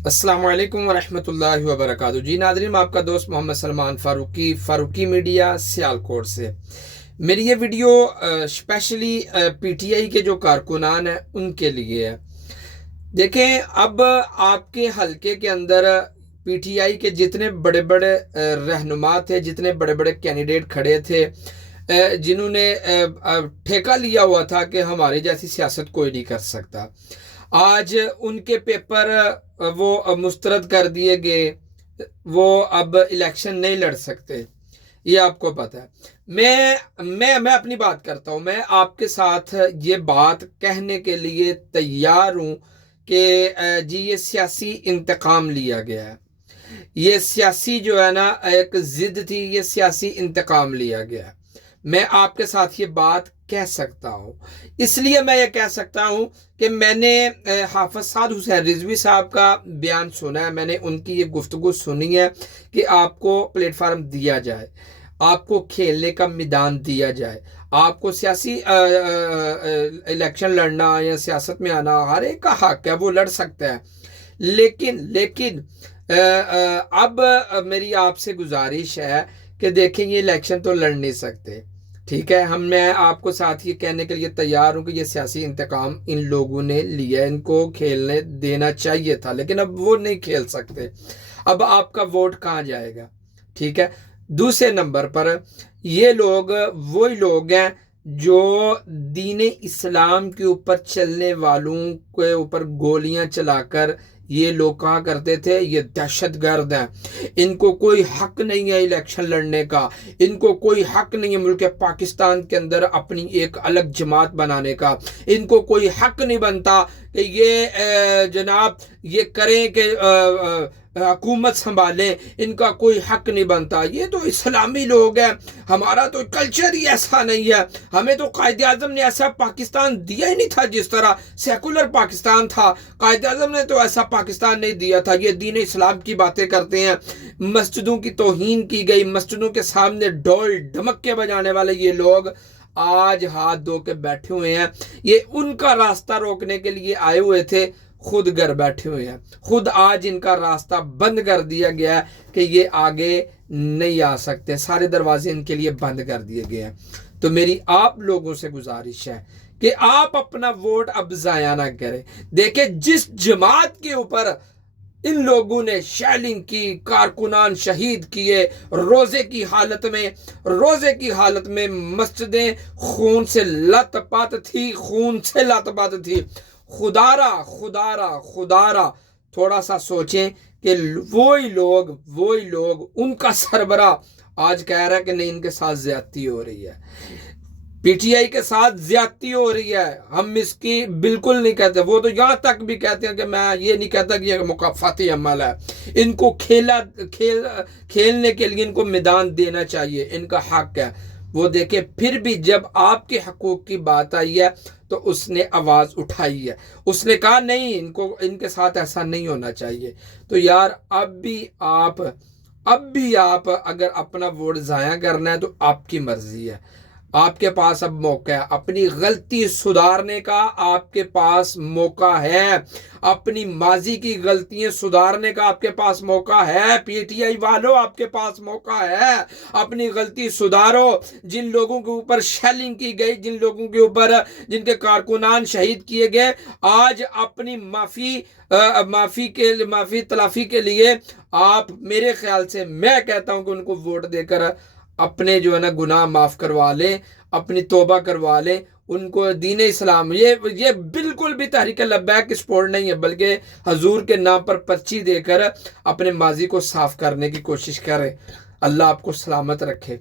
अस्सलाम वालेकुम वरहमतुल्लाहि वबरकातुहू। जी नाज़रीन, मैं आपका दोस्त मोहम्मद सलमान फ़ारूकी मीडिया सियालकोट से। मेरी ये वीडियो स्पेशली पीटीआई के जो कारकुनान हैं उनके लिए है। देखें, अब आपके हलके के अंदर पीटीआई के जितने बड़े बड़े रहनुमा थे, जितने बड़े बड़े कैंडिडेट खड़े थे, जिन्होंने ठेका लिया हुआ था कि हमारी जैसी सियासत कोई नहीं कर सकता, आज उनके पेपर वो मुस्तरद कर दिए गए। वो अब इलेक्शन नहीं लड़ सकते, ये आपको पता है। मैं अपनी बात करता हूं। मैं आपके साथ ये बात कहने के लिए तैयार हूं कि जी ये सियासी इंतकाम लिया गया है। ये सियासी जो है ना, एक जिद थी, ये सियासी इंतकाम लिया गया है। मैं आपके साथ ये बात कह सकता हूँ। इसलिए मैं ये कह सकता हूँ कि मैंने हाफिज साद हुसैन रिजवी साहब का बयान सुना है। मैंने उनकी ये गुफ्तगू सुनी है कि आपको प्लेटफार्म दिया जाए, आपको खेलने का मैदान दिया जाए, आपको सियासी इलेक्शन लड़ना या सियासत में आना हर एक का हक है, वो लड़ सकता है। लेकिन अब मेरी आपसे गुजारिश है कि देखें, ये इलेक्शन तो लड़ नहीं सकते, ठीक है। मैं आपको साथ ये कहने के लिए तैयार हूं कि ये सियासी इंतकाम इन लोगों ने लिया, इनको खेलने देना चाहिए था, लेकिन अब वो नहीं खेल सकते। अब आपका वोट कहाँ जाएगा, ठीक है। दूसरे नंबर पर ये लोग वही लोग हैं जो दीन इस्लाम के ऊपर चलने वालों के ऊपर गोलियां चलाकर ये लोग कहा करते थे ये दहशतगर्द हैं, इनको कोई हक नहीं है इलेक्शन लड़ने का, इनको कोई हक नहीं है मुल्क पाकिस्तान के अंदर अपनी एक अलग जमात बनाने का, इनको कोई हक नहीं बनता कि ये जनाब ये करें कि हुकूमत संभालें, इनका कोई हक नहीं बनता। ये तो इस्लामी लोग हैं, हमारा तो कल्चर ही ऐसा नहीं है, हमें तो कायदे आज़म ने ऐसा पाकिस्तान दिया ही नहीं था जिस तरह सेकुलर पाकिस्तान था। कायदे आज़म ने तो ऐसा पाकिस्तान नहीं दिया था। ये दीन इस्लाम की बातें करते हैं, मस्जिदों की तौहीन की गई, मस्जिदों के सामने ढोल ढमक्के बजाने वाले ये लोग आज हाथ धो के बैठे हुए हैं। ये उनका रास्ता रोकने के लिए आए हुए थे, खुद घर बैठे हुए हैं। खुद आज इनका रास्ता बंद कर दिया गया है कि ये आगे नहीं आ सकते, सारे दरवाजे इनके लिए बंद कर दिए गए हैं। तो मेरी आप लोगों से गुजारिश है कि आप अपना वोट अब जाया ना करें। देखें, जिस जमात के ऊपर इन लोगों ने शेलिंग की, कारकुनान शहीद किए, रोजे की हालत में मस्जिदें खून से लथपथ थी। खुदारा थोड़ा सा सोचें कि वही लोग उनका सरबरा आज कह रहा है कि नहीं, इनके साथ ज्यादती हो रही है, पीटीआई के साथ ज्यादती हो रही है। हम इसकी बिल्कुल नहीं कहते। वो तो यहां तक भी कहते हैं कि मैं ये नहीं कहता कि ये मुकाफाती अमल है, इनको खेलने के लिए इनको मैदान देना चाहिए, इनका हक है। वो देखे, फिर भी जब आपके हकूक की बात आई है तो उसने आवाज उठाई है, उसने कहा नहीं, इनके साथ ऐसा नहीं होना चाहिए। तो यार, अब भी आप अगर अपना वोट जाया करना है तो आपकी मर्जी है, आपके पास अब मौका है अपनी गलती सुधारने का, आपके पास मौका है अपनी माजी की गलतियां सुधारने का, आपके पास मौका है। पीटीआई वालों, आपके पास मौका है, अपनी गलती सुधारो। जिन लोगों के ऊपर शेलिंग की गई, जिन लोगों के ऊपर जिनके कारकुनान शहीद किए गए, आज अपनी माफी तलाफी के लिए आप, मेरे ख्याल से मैं कहता हूं कि उनको वोट देकर अपने जो है ना गुनाह माफ करवा लें, अपनी तौबा करवा लें। उनको दीन इस्लाम, ये बिल्कुल भी तहरीक लब्बैक स्पोर्ट नहीं है, बल्कि हजूर के नाम पर पर्ची देकर अपने माजी को साफ करने की कोशिश करें। अल्लाह आपको सलामत रखे।